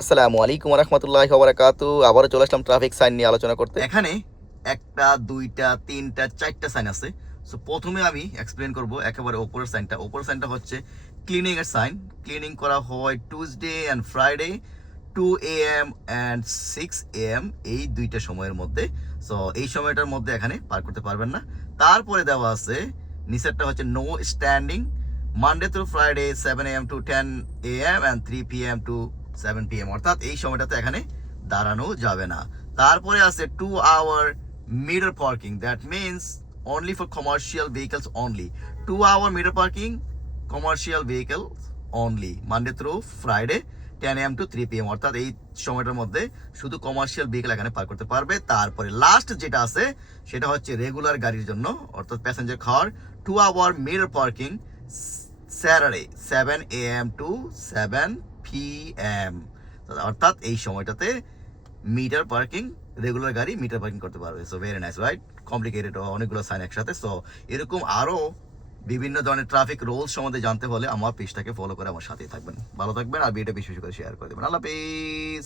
আসসালামু আলাইকুম রহমতুল্লাহি ওয়া বারাকাতু। আবারও চলে আসলাম ট্রাফিক সাইন নিয়ে আলোচনা করতে। এখানে একটা, দুইটা, তিনটা, চারটা সাইন আছে। সো প্রথমে আমি এক্সপ্লেন করব একেবারে উপরের সাইনটা। উপরের সাইনটা হচ্ছে ক্লিনিং এর সাইন। ক্লিনিং করা হয় Tuesday and Friday 2 AM and 6 AM, এই দুইটা সময়ের মধ্যে। সো এই সময়টার মধ্যে এখানে পার করতে পারবেন না। তারপরে দেওয়া আছে নিচেরটা হচ্ছে no standing Monday through Friday 7 AM to 10 AM and 3 PM to 7 PM, অর্থাৎ এই সময়টাতে এখানে দাঁড়ানো যাবে না। তারপরে আছে 2 hour meter parking, that means only for commercial vehicles only. 2 hour meter parking commercial vehicle only, Monday through Friday 10 AM to 3 PM, অর্থাৎ এই সময়টার মধ্যে শুধু কমার্শিয়াল ভেহিকল এখানে পার করতে পারবে। তারপরে লাস্ট যেটা আছে সেটা হচ্ছে রেগুলার গাড়ির জন্য, অর্থাৎ passenger car 2 hour meter parking Saturday 7 AM to 7 PM, অর্থাৎ এই সময়টাতে মিটার পার্কিং, রেগুলার গাড়ি মিটার পার্কিং করতে পারবে। So very nice, right? Complicated অনেকগুলো সাইন একসাথে। সো এরকম আরো বিভিন্ন ধরনের ট্রাফিক রুলস সম্বন্ধে জানতে হলে আমার পেজটাকে ফলো করে আমার সাথেই থাকবেন। ভালো থাকবেন আর ভিডিওটা বেশি বেশি করে শেয়ার করে দেবেন। আল্লাহ হাফেজ।